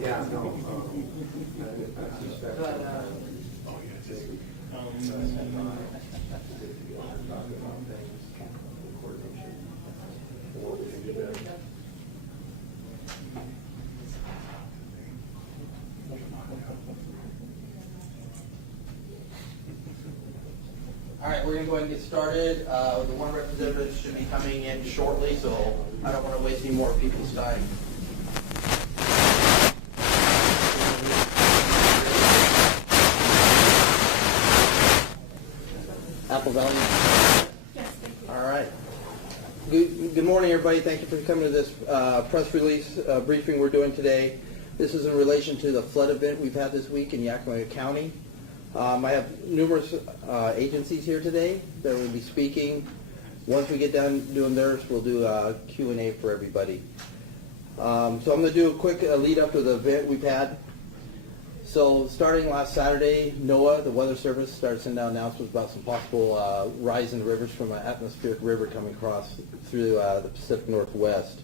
Yeah, no. All right, we're going to go ahead and get started. The one representative should be coming in shortly, so I don't want to waste any more people's time. Apple Valley? Yes, thank you. All right. Good morning, everybody. Thank you for coming to this press release briefing we're doing today. This is in relation to the flood event we've had this week in Yakima County. I have numerous agencies here today that will be speaking. Once we get done doing theirs, we'll do a Q&A for everybody. So I'm going to do a quick lead up to the event we've had. So starting last Saturday, NOAA, the Weather Service, started sending out announcements about some possible rise in the rivers from an atmospheric river coming across through the Pacific Northwest.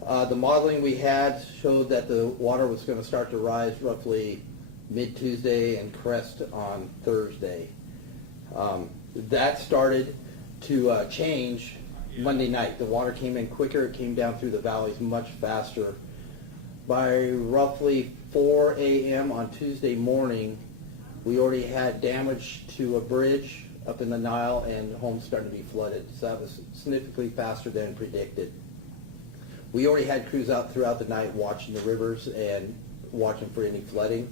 The modeling we had showed that the water was going to start to rise roughly mid-Tuesday and crest on Thursday. That started to change Monday night. The water came in quicker. It came down through the valleys much faster. By roughly 4 a.m. on Tuesday morning, we already had damage to a bridge up in the Nile and homes starting to be flooded. So that was significantly faster than predicted. We already had crews out throughout the night watching the rivers and watching for any flooding.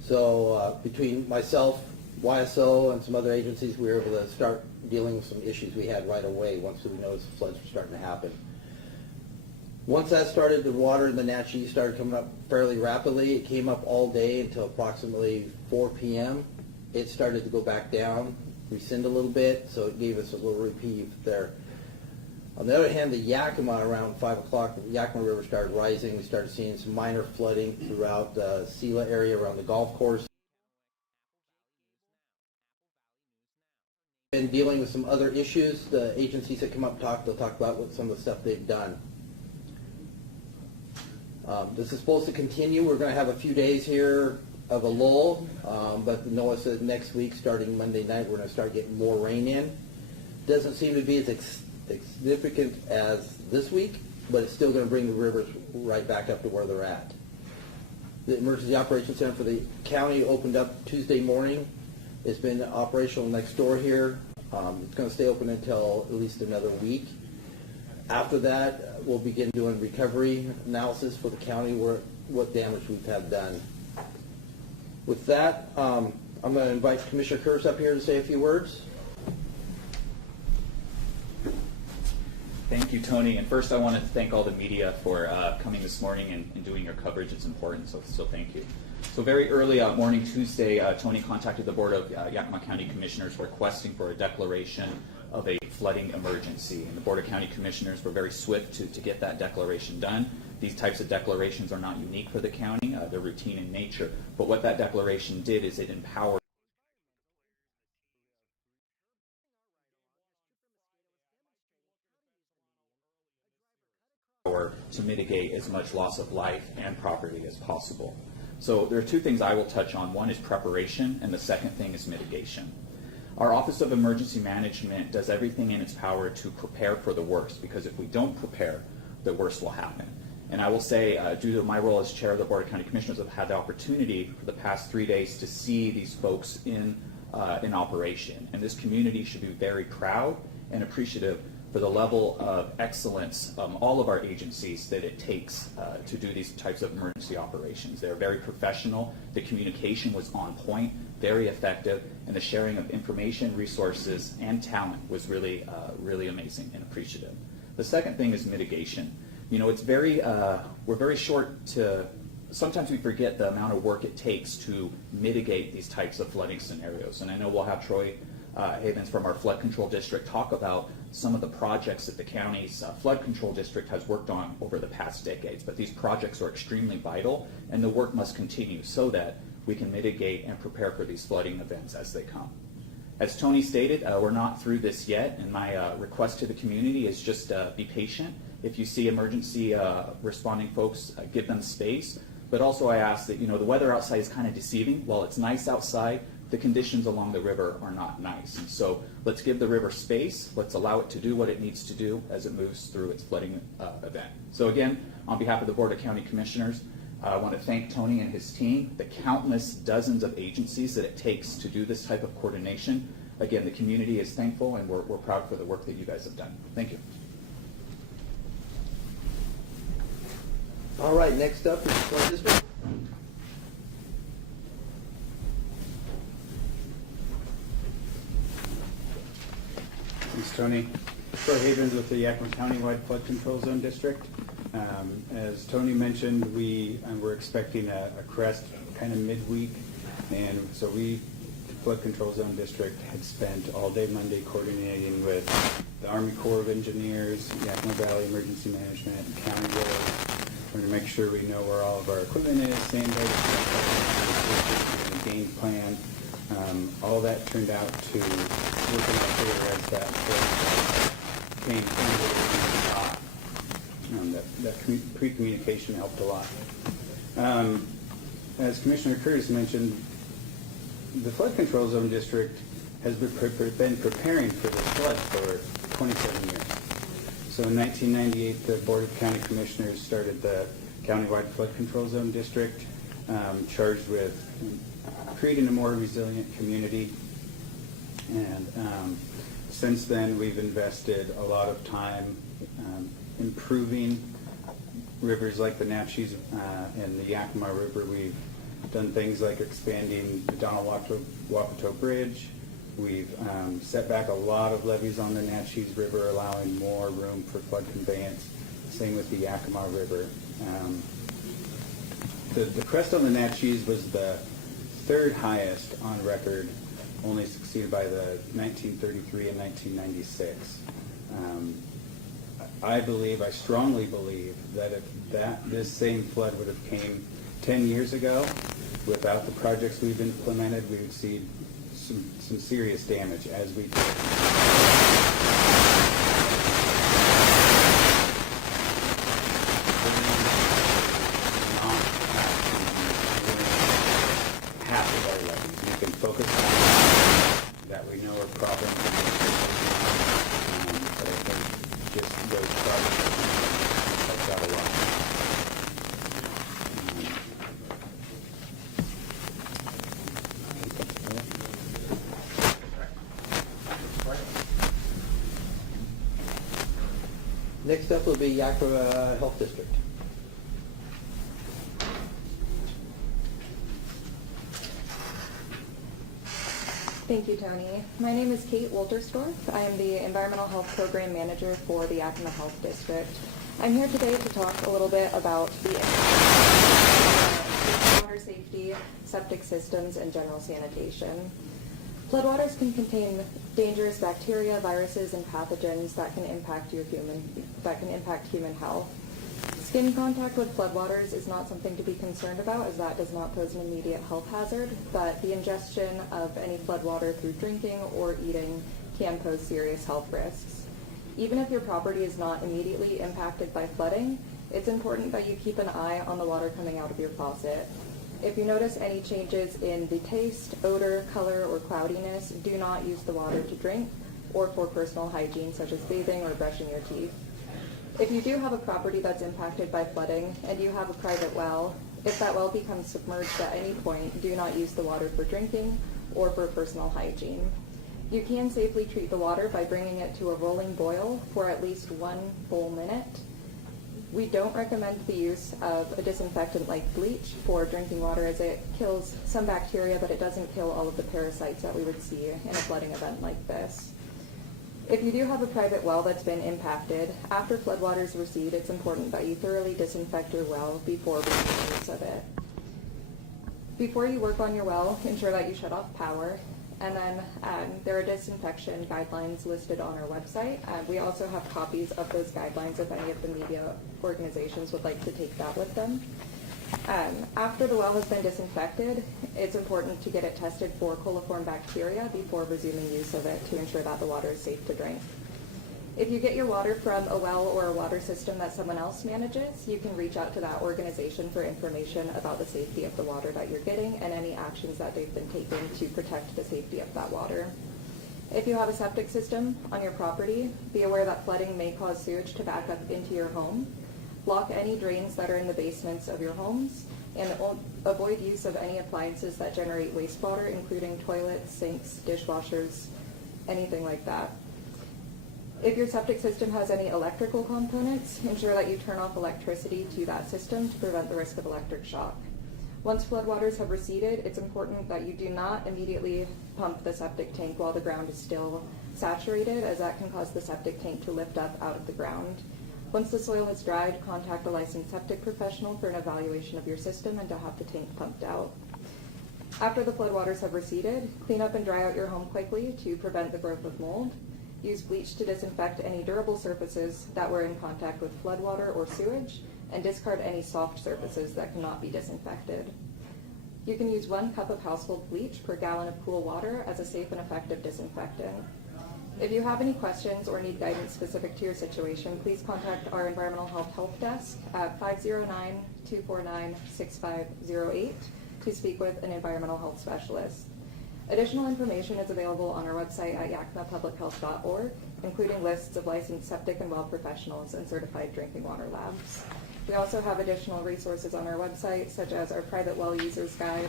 So between myself, YSO, and some other agencies, we were able to start dealing with some issues we had right away once we noticed the floods were starting to happen. Once that started, the water in the Natchez started coming up fairly rapidly. It came up all day until approximately 4 p.m. It started to go back down, rescind a little bit, so it gave us a little reprieve there. On the other hand, the Yakima, around 5 o'clock, the Yakima River started rising. We started seeing some minor flooding throughout the Sela area around the golf course. Been dealing with some other issues. The agencies that come up they'll talk about what some of the stuff they've done. This is supposed to continue. We're going to have a few days here of a lull, but NOAA said next week, starting Monday night, we're going to start getting more rain in. Doesn't seem to be as significant as this week, but it's still going to bring the rivers right back up to where they're at. The Emergency Operations Center for the county opened up Tuesday morning. It's been operational next door here. It's going to stay open until at least another week. After that, we'll begin doing recovery analysis for the county, what damage we've had done. With that, I'm going to invite Commissioner Kurz up here to say a few words. Thank you, Tony. And first, I want to thank all the media for coming this morning and doing your coverage. It's important, so thank you. So very early morning Tuesday, Tony contacted the Board of Yakima County Commissioners requesting for a declaration of a flooding emergency. And the Board of County Commissioners were very swift to get that declaration done. These types of declarations are not unique for the county. They're routine in nature. But what that declaration did is it empowered to mitigate as much loss of life and property as possible. So there are two things I will touch on. One is preparation, and the second thing is mitigation. Our Office of Emergency Management does everything in its power to prepare for the worst, because if we don't prepare, the worst will happen. And I will say, due to my role as chair of the Board of County Commissioners, I've had the opportunity for the past 3 days to see these folks in operation. And this community should be very proud and appreciative for the level of excellence all of our agencies that it takes to do these types of emergency operations. They're very professional. The communication was on point, very effective, and the sharing of information, resources, and talent was really, really amazing and appreciative. The second thing is mitigation. You know, it's we're very short to, sometimes we forget the amount of work it takes to mitigate these types of flooding scenarios. And I know we'll have Troy Havens from our flood control district talk about some of the projects that the county's flood control district has worked on over the past decades. But these projects are extremely vital, and the work must continue so that we can mitigate and prepare for these flooding events as they come. As Tony stated, we're not through this yet, and my request to the community is just be patient. If you see emergency responding folks, give them space. But also I ask that, the weather outside is kind of deceiving. While it's nice outside, the conditions along the river are not nice. And so let's give the river space. Let's allow it to do what it needs to do as it moves through its flooding event. So again, on behalf of the Board of County Commissioners, I want to thank Tony and his team, the countless dozens of agencies that it takes to do this type of coordination. Again, the community is thankful, and we're proud for the work that you guys have done. Thank you. All right, next up is the flood district. Thanks, Tony. Troy Havens with the Yakima County Flood Control Zone District. As Tony mentioned, we're expecting a crest kind of midweek, and so the Flood Control Zone District had spent all day Monday coordinating with the Army Corps of Engineers, Yakima Valley Emergency Management, and County Road. We're going to make sure we know where all of our equipment is, same way the game plan. All that turned out to work in our favor as that came in. That pre-communication helped a lot. As Commissioner Curtis mentioned, the Flood Control Zone District has been preparing for this flood for 27 years. So in 1998, the Board of County Commissioners started the Countywide Flood Control Zone District, charged with creating a more resilient community. And since then, we've invested a lot of time improving rivers like the Natchez and the Yakima River. We've done things like expanding the Donald-Wapato Bridge. We've set back a lot of levees on the Natchez River, allowing more room for flood conveyance. Same with the Yakima River. The crest on the Natchez was the third highest on record, only succeeded by the 1933 and 1996. I strongly believe that if this same flood would have came 10 years ago, without the projects we've implemented, we would see some serious damage as we did. Half of our levees. We can focus on that we know are problems. But I think just those projects helped out a lot. Next up will be Yakima Health District. Thank you, Tony. My name is Kate Wolterstorff. I am the Environmental Health Program Manager for the Yakima Health District. I'm here today to talk a little bit about the water safety, septic systems, and general sanitation. Floodwaters can contain dangerous bacteria, viruses, and pathogens that can impact human health. Skin contact with floodwaters is not something to be concerned about, as that does not pose an immediate health hazard, but the ingestion of any floodwater through drinking or eating can pose serious health risks. Even if your property is not immediately impacted by flooding, it's important that you keep an eye on the water coming out of your faucet. If you notice any changes in the taste, odor, color, or cloudiness, do not use the water to drink or for personal hygiene, such as bathing or brushing your teeth. If you do have a property that's impacted by flooding and you have a private well, if that well becomes submerged at any point, do not use the water for drinking or for personal hygiene. You can safely treat the water by bringing it to a rolling boil for at least 1 full minute. We don't recommend the use of a disinfectant like bleach for drinking water, as it kills some bacteria, but it doesn't kill all of the parasites that we would see in a flooding event like this. If you do have a private well that's been impacted, after floodwaters recede, it's important that you thoroughly disinfect your well before making use of it. Before you work on your well, ensure that you shut off power, And then there are disinfection guidelines listed on our website. We also have copies of those guidelines if any of the media organizations would like to take that with them. After the well has been disinfected, it's important to get it tested for coliform bacteria before resuming use of it to ensure that the water is safe to drink. If you get your water from a well or a water system that someone else manages, you can reach out to that organization for information about the safety of the water that you're getting and any actions that they've been taking to protect the safety of that water. If you have a septic system on your property, be aware that flooding may cause sewage to back up into your home. Block any drains that are in the basements of your homes, and avoid use of any appliances that generate wastewater, including toilets, sinks, dishwashers, anything like that. If your septic system has any electrical components, ensure that you turn off electricity to that system to prevent the risk of electric shock. Once floodwaters have receded, it's important that you do not immediately pump the septic tank while the ground is still saturated, as that can cause the septic tank to lift up out of the ground. Once the soil has dried, contact a licensed septic professional for an evaluation of your system and to have the tank pumped out. After the floodwaters have receded, clean up and dry out your home quickly to prevent the growth of mold. Use bleach to disinfect any durable surfaces that were in contact with floodwater or sewage, and discard any soft surfaces that cannot be disinfected. You can use 1 cup of household bleach per gallon of cool water as a safe and effective disinfectant. If you have any questions or need guidance specific to your situation, please contact our Environmental Health Help Desk at 509-249-6508 to speak with an environmental health specialist. Additional information is available on our website at yakimapublichealth.org, including lists of licensed septic and well professionals and certified drinking water labs. We also have additional resources on our website, such as our private well users guide,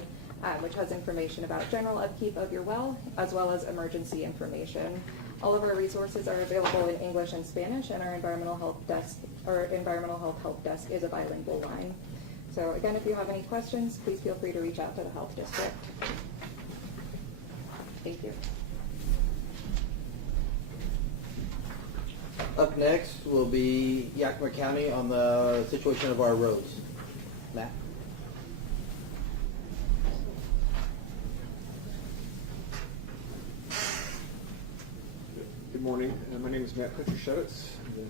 which has information about general upkeep of your well, as well as emergency information. All of our resources are available in English and Spanish, and our Environmental Health Help Desk is a bilingual line. So again, if you have any questions, please feel free to reach out to the Health District. Thank you. Up next will be Yakima County on the situation of our roads. Matt? Good morning. My name is Matt Petrushevitz. I'm the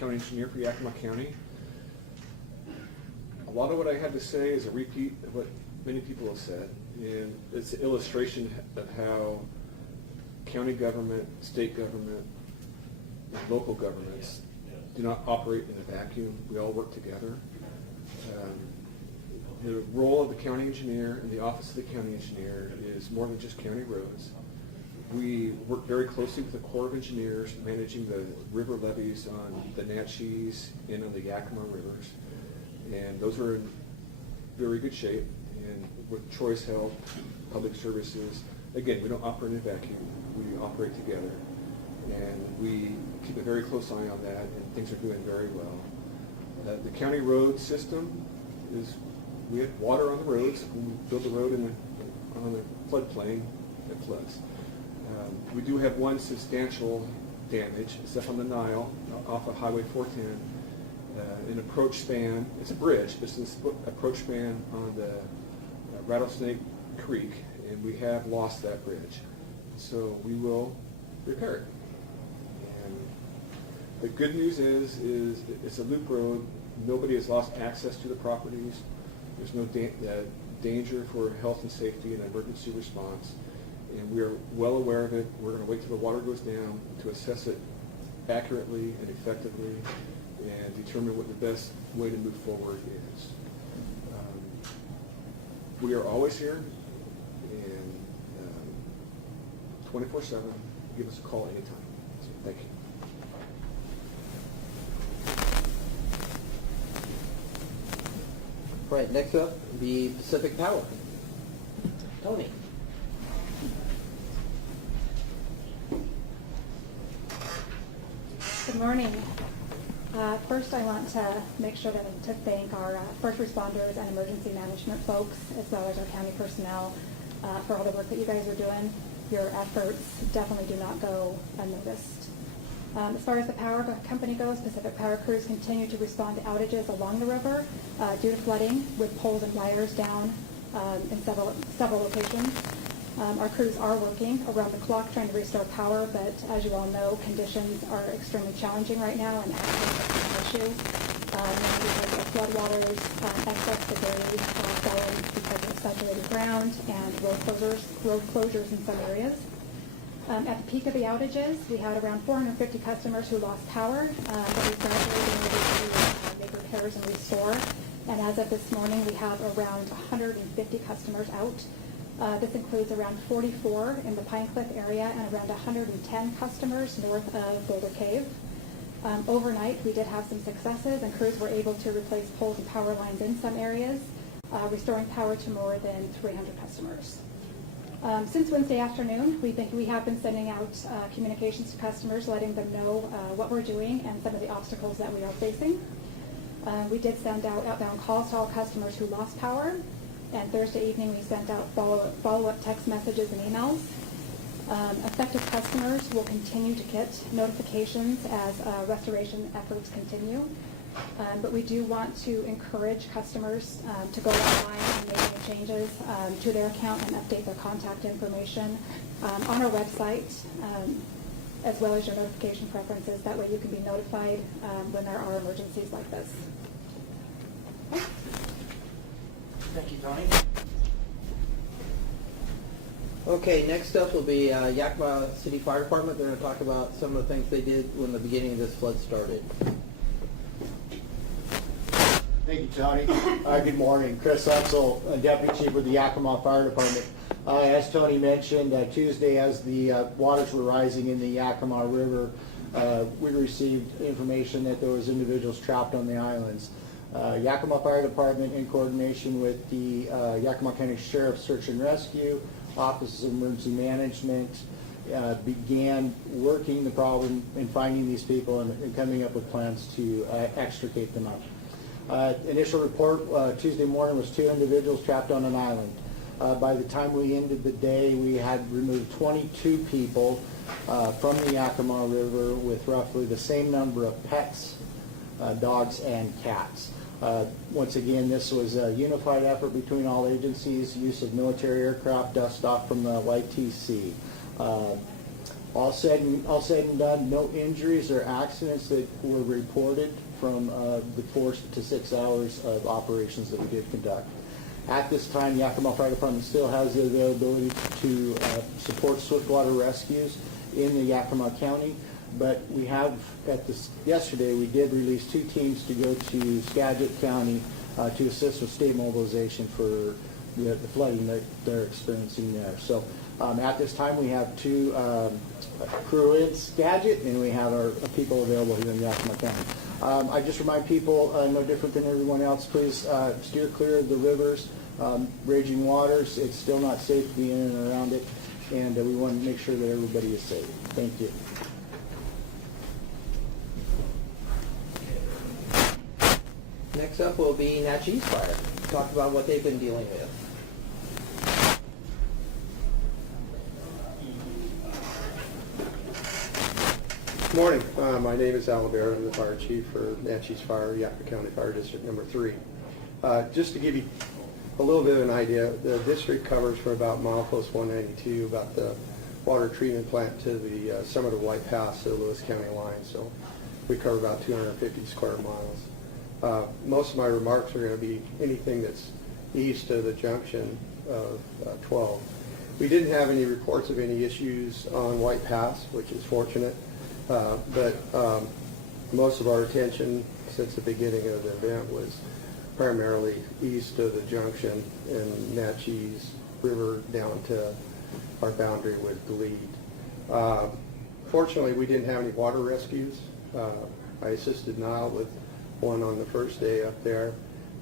county engineer for Yakima County. A lot of what I had to say is a repeat of what many people have said, and it's an illustration of how county government, state government, and local governments do not operate in a vacuum. We all work together. The role of the county engineer and the office of the county engineer is more than just county roads. We work very closely with the Corps of Engineers, managing the river levees on the Natchez and on the Yakima rivers, and those are in very good shape. And with Choice Health, Public Services, again, we don't operate in a vacuum. We operate together, and we keep a very close eye on that, and things are doing very well. The county road system is, we have water on the roads. When we build the road on the floodplain, it floods. We do have one substantial damage. It's up on the Nile, off of Highway 410, an approach span. It's a bridge. It's an approach span on the Rattlesnake Creek, and we have lost that bridge. So we will repair it. And the good news is it's a loop road. Nobody has lost access to the properties. There's no danger for health and safety and emergency response. And we are well aware of it. We're going to wait till the water goes down to assess it accurately and effectively and determine what the best way to move forward is. We are always here, and 24/7. Give us a call anytime. So thank you. All right, next up, the Pacific Power. Tony. Good morning. First, I want to make sure to thank our first responders and emergency management folks, as well as our county personnel, for all the work that you guys are doing. Your efforts definitely do not go unnoticed. As far as the power company goes, Pacific Power crews continue to respond to outages along the river due to flooding, with poles and wires down in several locations. Our crews are working around the clock trying to restore power, but as you all know, conditions are extremely challenging right now and access is an issue. Mainly because of floodwaters, excess debris falling because of saturated ground, and road closures in some areas. At the peak of the outages, we had around 450 customers who lost power, but we've gradually been able to make repairs and restore. And as of this morning, we have around 150 customers out. This includes around 44 in the Pine Cliff area and around 110 customers north of Boulder Cave. Overnight, we did have some successes, and crews were able to replace poles and power lines in some areas, restoring power to more than 300 customers. Since Wednesday afternoon, we have been sending out communications to customers, letting them know what we're doing and some of the obstacles that we are facing. We did send out outbound calls to all customers who lost power, and Thursday evening we sent out follow-up text messages and emails. Affected customers will continue to get notifications as restoration efforts continue. But we do want to encourage customers to go online and make any changes to their account and update their contact information on our website, as well as your notification preferences. That way you can be notified when there are emergencies like this. Thank you, Tony. Okay, next up will be Yakima City Fire Department. They're going to talk about some of the things they did when the beginning of this flood started. Thank you, Tony. Good morning. Chris Utzel, Deputy Chief with the Yakima Fire Department. As Tony mentioned, Tuesday as the waters were rising in the Yakima River, we received information that there was individuals trapped on the islands. Yakima Fire Department, in coordination with the Yakima County Sheriff's Search and Rescue, Office of Emergency Management, began working the problem and finding these people and coming up with plans to extricate them out. Initial report Tuesday morning was 2 individuals trapped on an island. By the time we ended the day, we had removed 22 people from the Yakima River with roughly the same number of pets, dogs and cats. Once again, this was a unified effort between all agencies, use of military aircraft, dust off from the YTC. All said and done, no injuries or accidents that were reported from the 4 to 6 hours of operations that we did conduct. At this time, Yakima Fire Department still has the availability to support swiftwater rescues in the Yakima County, but we have, yesterday we did release 2 teams to go to Skagit County to assist with state mobilization for the flooding that they're experiencing there. So at this time we have 2 crew in Skagit, and we have our people available here in Yakima County. I just remind people, no different than everyone else, please steer clear of the rivers, raging waters. It's still not safe to be in and around it, and we want to make sure that everybody is safe. Thank you. Next up will be Natchez Fire. Talk about what they've been dealing with. Good morning. My name is Al Bear. I'm the fire chief for Natchez Fire, Yakima County Fire District number 3. Just to give you a little bit of an idea, the district covers from about milepost 192, about the water treatment plant to the summit of White Pass to the Lewis County line. So we cover about 250 square miles. Most of my remarks are going to be anything that's east of the junction of 12. We didn't have any reports of any issues on White Pass, which is fortunate. But most of our attention since the beginning of the event was primarily east of the junction and Natchez River down to our boundary with Glebe. Fortunately, we didn't have any water rescues. I assisted Niall with one on the first day up there.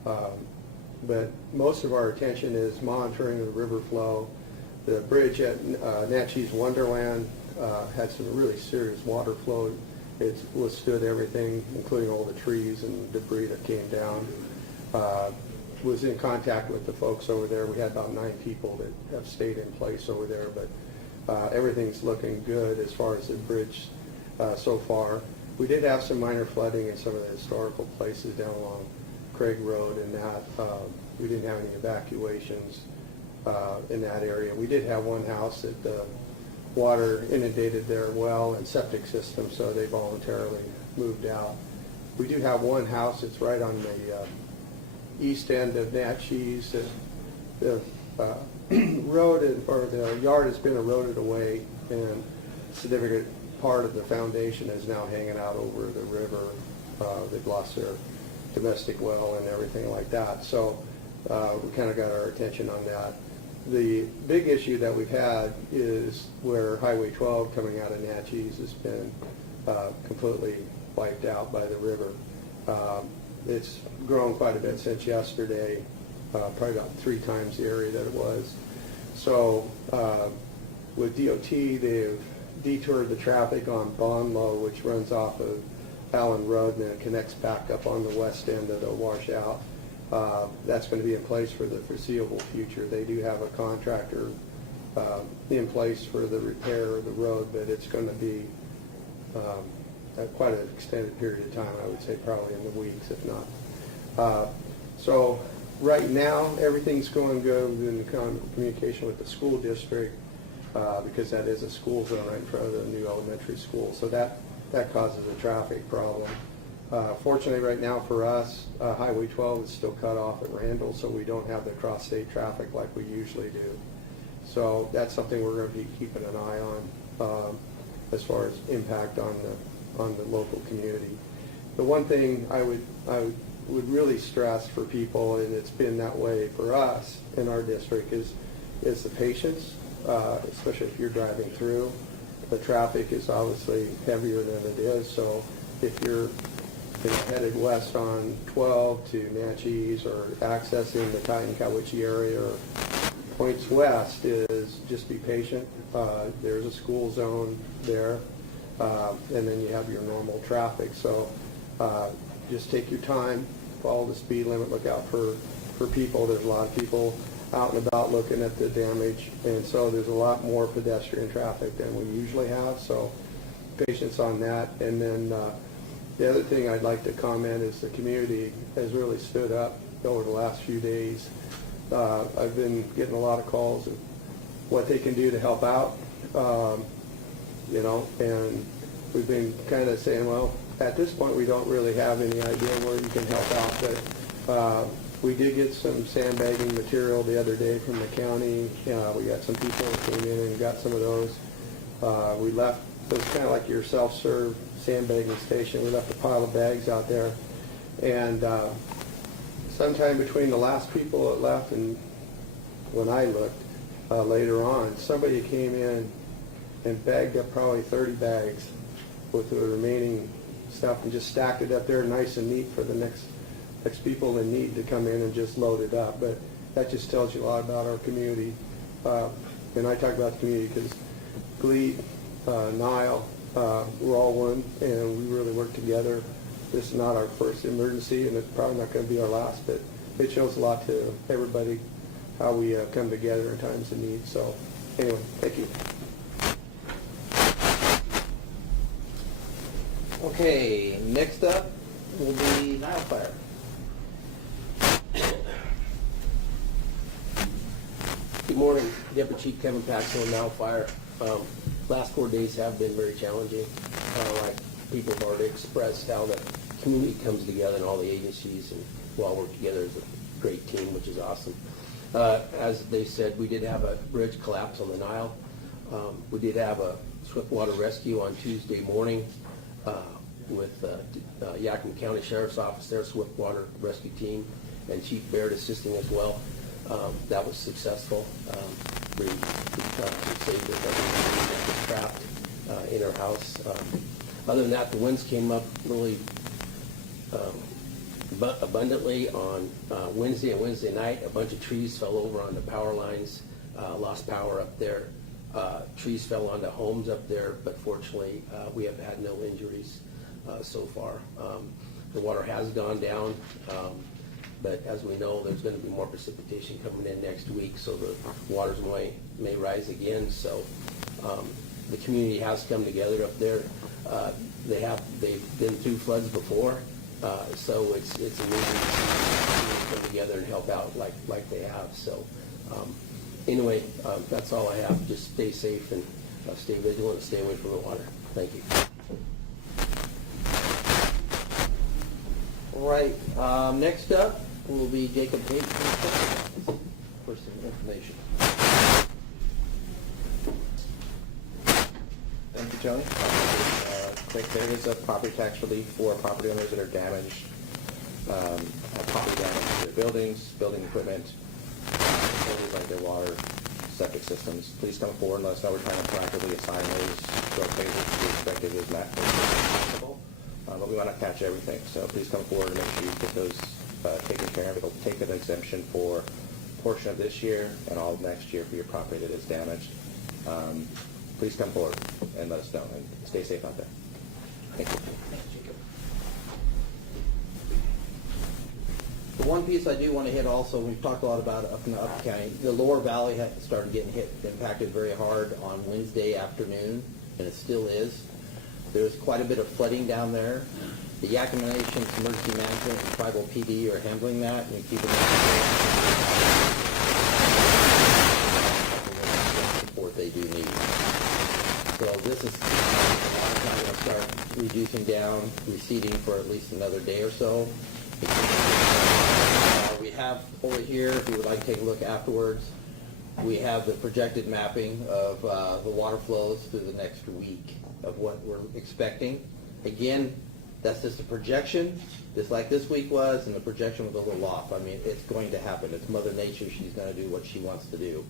But most of our attention is monitoring the river flow. The bridge at Natchez Wonderland had some really serious water flow. It withstood everything, including all the trees and debris that came down. Was in contact with the folks over there. We had about 9 people that have stayed in place over there, but everything's looking good as far as the bridge so far. We did have some minor flooding in some of the historical places down along Craig Road and that. We didn't have any evacuations in that area. We did have one house that the water inundated their well and septic system, so they voluntarily moved out. We do have one house that's right on the east end of Natchez. The road or the yard has been eroded away, and a significant part of the foundation is now hanging out over the river. They've lost their domestic well and everything like that. So we kind of got our attention on that. The big issue that we've had is where Highway 12 coming out of Natchez has been completely wiped out by the river. It's grown quite a bit since yesterday, probably about 3 times the area that it was. So with DOT, they've detoured the traffic on Bonlow, which runs off of Allen Road and then connects back up on the west end of the washout. That's going to be in place for the foreseeable future. They do have a contractor in place for the repair of the road, but it's going to be quite an extended period of time, I would say probably in the weeks, if not. So right now, everything's going good in communication with the school district because that is a school zone right in front of the new elementary school. So that causes a traffic problem. Fortunately, right now for us, Highway 12 is still cut off at Randall, so we don't have the cross-state traffic like we usually do. So that's something we're going to be keeping an eye on as far as impact on the local community. The one thing I would really stress for people, and it's been that way for us in our district, is the patience, especially if you're driving through. The traffic is obviously heavier than it is, so if you're headed west on 12 to Natchez or accessing the Titan-Cowiche area or points west, is just be patient. There's a school zone there, and then you have your normal traffic. So just take your time, follow the speed limit, look out for people. There's a lot of people out and about looking at the damage, and so there's a lot more pedestrian traffic than we usually have, so patience on that. And then the other thing I'd like to comment is the community has really stood up over the last few days. I've been getting a lot of calls of what they can do to help out, and we've been kind of saying, well, at this point we don't really have any idea where you can help out, but we did get some sandbagging material the other day from the county. We got some people that came in and got some of those. We left, it was kind of like your self-serve sandbagging station. We left a pile of bags out there, and sometime between the last people that left and when I looked later on, somebody came in and bagged up probably 30 bags with the remaining stuff and just stacked it up there nice and neat for the next people in need to come in and just load it up. But that just tells you a lot about our community. And I talk about the community because Glebe, Nile, we're all one, and we really work together. This is not our first emergency, and it's probably not going to be our last, but it shows a lot to everybody how we come together in times of need. So anyway, thank you. Okay, next up will be Nile Fire. Good morning, Deputy Chief Kevin Paxton, Nile Fire. Last 4 days have been very challenging. Like people have already expressed how the community comes together and all the agencies and we all work together as a great team, which is awesome. As they said, we did have a bridge collapse on the Nile. We did have a swiftwater rescue on Tuesday morning with Yakima County Sheriff's Office, their swiftwater rescue team, and Chief Baird assisting as well. That was successful. We saved it, trapped in our house. Other than that, the winds came up really abundantly on Wednesday and Wednesday night. A bunch of trees fell over on the power lines, lost power up there. Trees fell onto homes up there, but fortunately we have had no injuries so far. The water has gone down, but as we know, there's going to be more precipitation coming in next week, so the waters may rise again. So the community has come together up there. They've been through floods before, so it's amazing to come together and help out like they have. So Anyway, that's all I have. Just stay safe and stay vigilant and stay away from the water. Thank you. All right, next up will be Jacob Hayes for some information. Thank you, Tony. Quick, there is a property tax relief for property owners that are damaged, property damage to their buildings, building equipment, facilities like their water, septic systems. Please come forward and let us know. We're trying to proactively assign those to our phases to be expected as much as possible. But we want to catch everything, so please come forward and make sure you get those taken care of. It'll take an exemption for a portion of this year and all of next year for your property that is damaged. Please come forward and let us know, and stay safe out there. Thank you. The one piece I do want to hit also, we've talked a lot about it up in the Upper County, the Lower Valley had started getting impacted very hard on Wednesday afternoon, and it still is. There's quite a bit of flooding down there. The Yakima Nation's Emergency Management and Tribal PD are handling that and keeping the support they do need. So this is not going to start reducing down, receding for at least another day or so. We have over here, if you would like to take a look afterwards, we have the projected mapping of the water flows through the next week of what we're expecting. Again, that's just a projection, just like this week was, and the projection was a little off. I mean, it's going to happen. It's Mother Nature. She's going to do what she wants to do.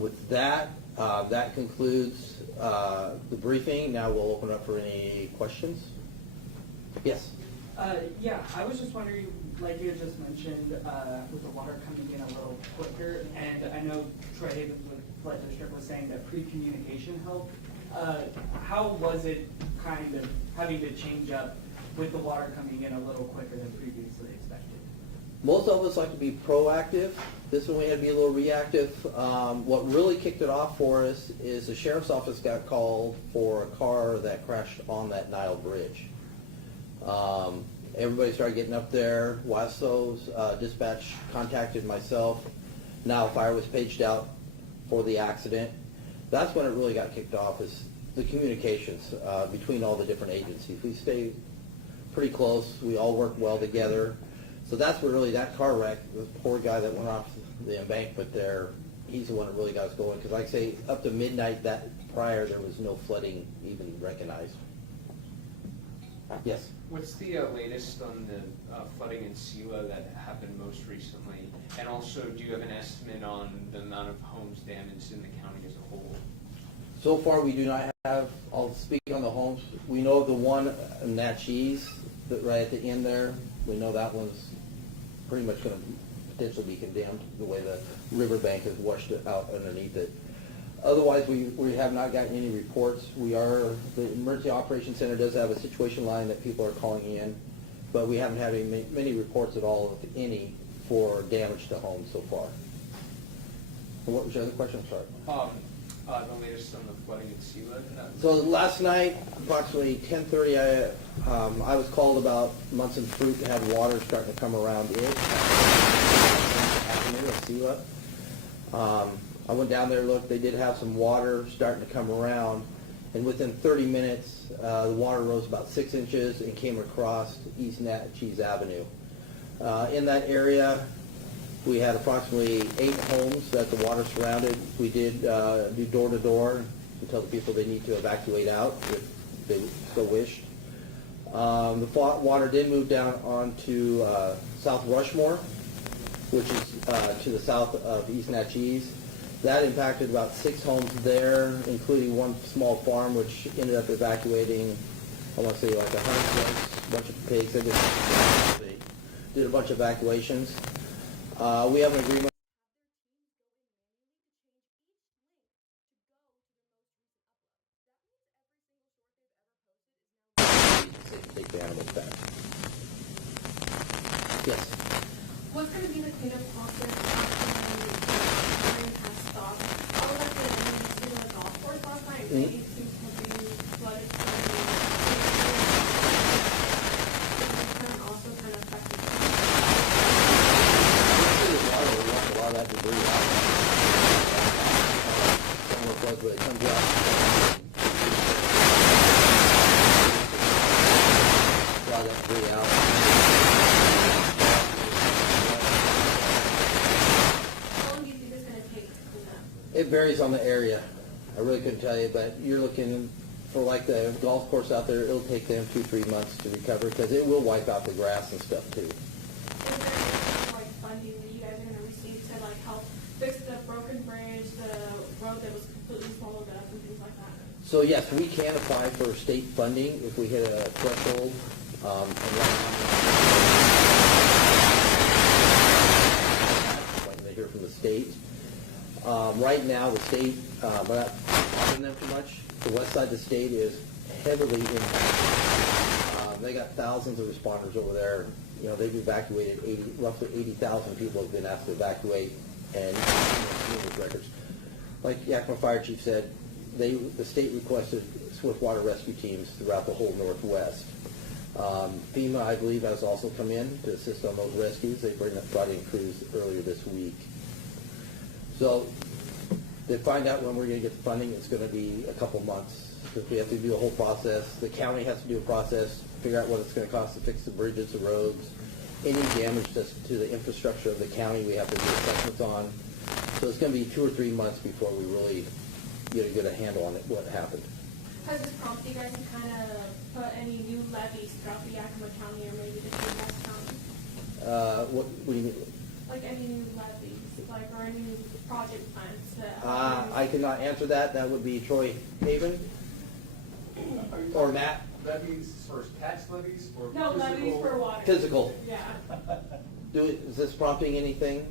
With that, that concludes the briefing. Now we'll open up for any questions. Yes? Yeah, I was just wondering, like you had just mentioned, with the water coming in a little quicker, and I know Troy Havens with Flood District was saying that pre-communication helped. How was it kind of having to change up with the water coming in a little quicker than previously expected? Most of us like to be proactive. This one we had to be a little reactive. What really kicked it off for us is the sheriff's office got called for a car that crashed on that Nile Bridge. Everybody started getting up there. WASO's dispatch contacted myself. Nile Fire was paged out for the accident. That's when it really got kicked off, is the communications between all the different agencies. We stay pretty close. We all work well together. So that's where really that car wreck, the poor guy that went off the embankment there, he's the one that really got us going. Because like I say, up to midnight that prior, there was no flooding even recognized. Yes? What's the latest on the flooding in Sela that happened most recently? And also, do you have an estimate on the amount of homes damaged in the county as a whole? So far, we do not have, I'll speak on the homes. We know of the one in Natchez, right at the end there. We know that one's pretty much going to potentially be condemned, the way the riverbank has washed it out underneath it. Otherwise, we have not gotten any reports. The Emergency Operations Center does have a situation line that people are calling in, but we haven't had many reports at all, if any, for damage to homes so far. What was your other question? I'm sorry. The latest on the flooding in Sela? So last night, approximately 10:30, I was called about Munson Fruit to have water starting to come around it. Afternoon of Sela. I went down there, looked, they did have some water starting to come around, and within 30 minutes, the water rose about 6 inches and came across East Natchez Avenue. In that area, we had approximately 8 homes that the water surrounded. We did do door-to-door to tell the people they need to evacuate out if they so wished. The water did move down onto South Rushmore, which is to the south of East Natchez. That impacted about 6 homes there, including one small farm, which ended up evacuating, I want to say like 100 pigs, a bunch of pigs. They did a bunch of evacuations. We have an agreement. Take the animals back. Yes. What's going to be the cleanup process after the rain has stopped? I was at the emergency to the golf course last night. It seems to be flooded. And also kind of affected. A lot of that debris out. out. How long do you think it's gonna take to clean up? It varies on the area. I really couldn't tell you, but you're looking for like the golf course out there, it'll take them 2-3 months to recover because it will wipe out the grass and stuff too. Is there any like funding that you guys are gonna receive to like help fix the broken bridge, the road that was completely swallowed up and things like that? So yes, we can apply for state funding if we hit a threshold. And waiting to hear from the state. Right now, the state, we're not talking them too much. The west side of the state is heavily impacted. They got thousands of responders over there. You know, they've evacuated roughly 80,000 people have been asked to evacuate, and numerous records. Like Yakima Fire Chief said, the state requested swift water rescue teams throughout the whole Northwest. FEMA, I believe, has also come in to assist on those rescues. They brought in crews earlier this week. So to find out when we're going to get the funding, it's going to be a couple months. Because we have to do a whole process. The county has to do a process, figure out what it's going to cost to fix the bridges, the roads, any damage to the infrastructure of the county we have to do assessments on. So it's going to be 2 or 3 months before we really get a good handle on it, what happened. Has this prompted you guys to kind of put any new levies throughout the Yakima County or maybe the two west counties? What do you mean? Like any new levies, like, or any new project plans that? I cannot answer that. That would be Troy Haven or Matt. Levies for tax levies or No, levies for water. Physical. Yeah. Is this prompting anything?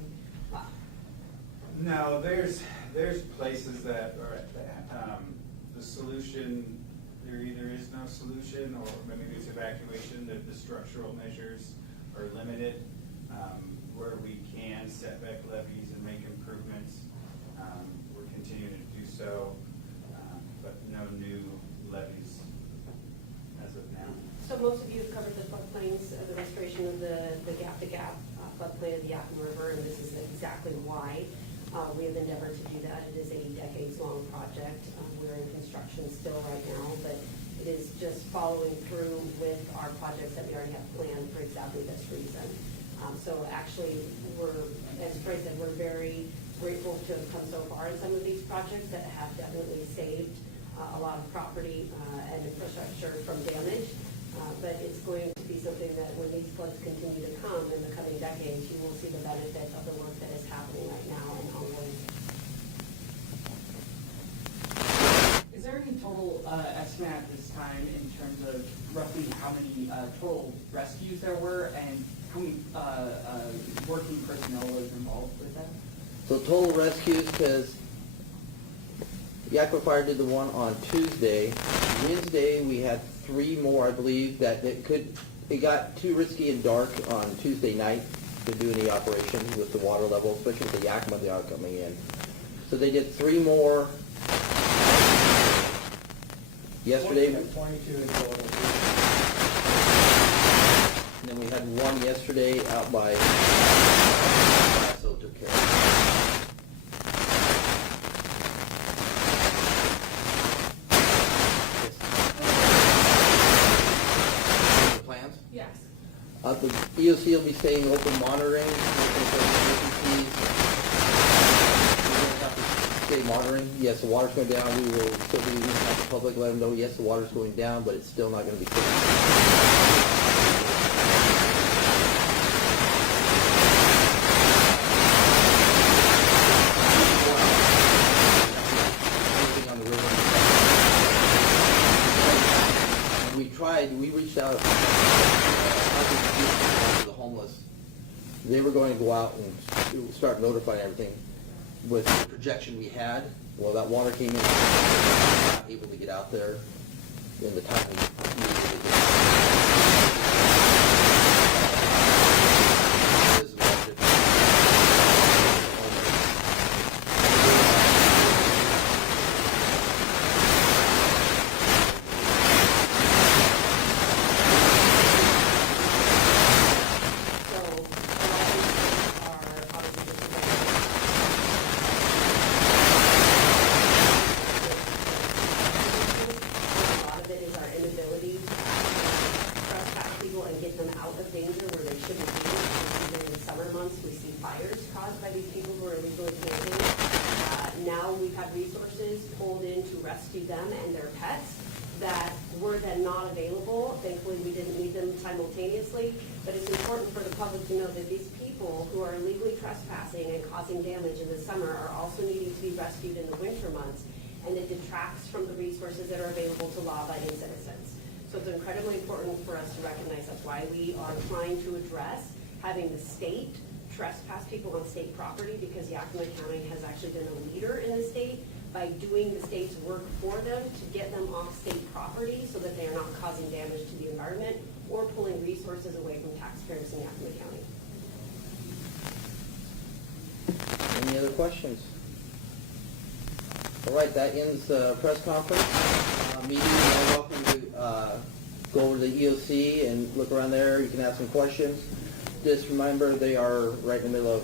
No, there's places that are the solution. There either is no solution, or maybe there's evacuation. That the structural measures are limited. Where we can set back levees and make improvements, we're continuing to do so, but no new levees as of now. So most of you have covered the floodplains, the restoration of the gap-to-gap floodplain of the Yakima River, and this is exactly why we have endeavored to do that. It is a decades-long project. We're in construction still right now, but it is just following through with our projects that we already have planned for exactly this reason. So actually, as Troy said, we're very grateful to have come so far in some of these projects that have definitely saved a lot of property and infrastructure from damage. But it's going to be something that when these floods continue to come in the coming decades, you will see the benefit of the work that is happening right now and ongoing. Is there any total estimate at this time in terms of roughly how many total rescues there were and how many working personnel was involved with that? So total rescues, because Yakima Fire did the one on Tuesday. Wednesday, we had 3 more, I believe, that it got too risky and dark on Tuesday night to do any operation with the water level, especially with the Yakima, they are coming in. So they did 3 more yesterday. 22 in total. And then we had one yesterday out by so took care of it. The plans? Yes. The EOC will be staying open monitoring. Stay monitoring. Yes, the water's going down. We will still be reaching out to the public, let them know, yes, the water's going down, but it's still not going to be safe. We reached out to the homeless. They were going to go out and start notifying everything. With the projection we had, well, that water came in, we were not able to get out there in the time we needed to get out of danger where they shouldn't be. During the summer months, we see fires caused by these people who are illegally camping. Now we've had resources pulled in to rescue them and their pets that were then not available. Thankfully, we didn't need them simultaneously, but it's important for the public to know that these people who are illegally trespassing and causing damage in the summer are also needing to be rescued in the winter months, and it detracts from the resources that are available to law-abiding citizens. So it's incredibly important for us to recognize that's why we are trying to address having the state trespass people on state property, because Yakima County has actually been a leader in the state by doing the state's work for them to get them off state property so that they are not causing damage to the environment or pulling resources away from taxpayers in Yakima County. Any other questions? All right, that ends the press conference. Meeting, you're welcome to go over to the EOC and look around there. You can ask some questions. Just remember, they are right in the middle of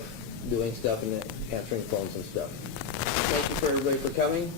doing stuff and answering phones and stuff. Thank you for everybody for coming.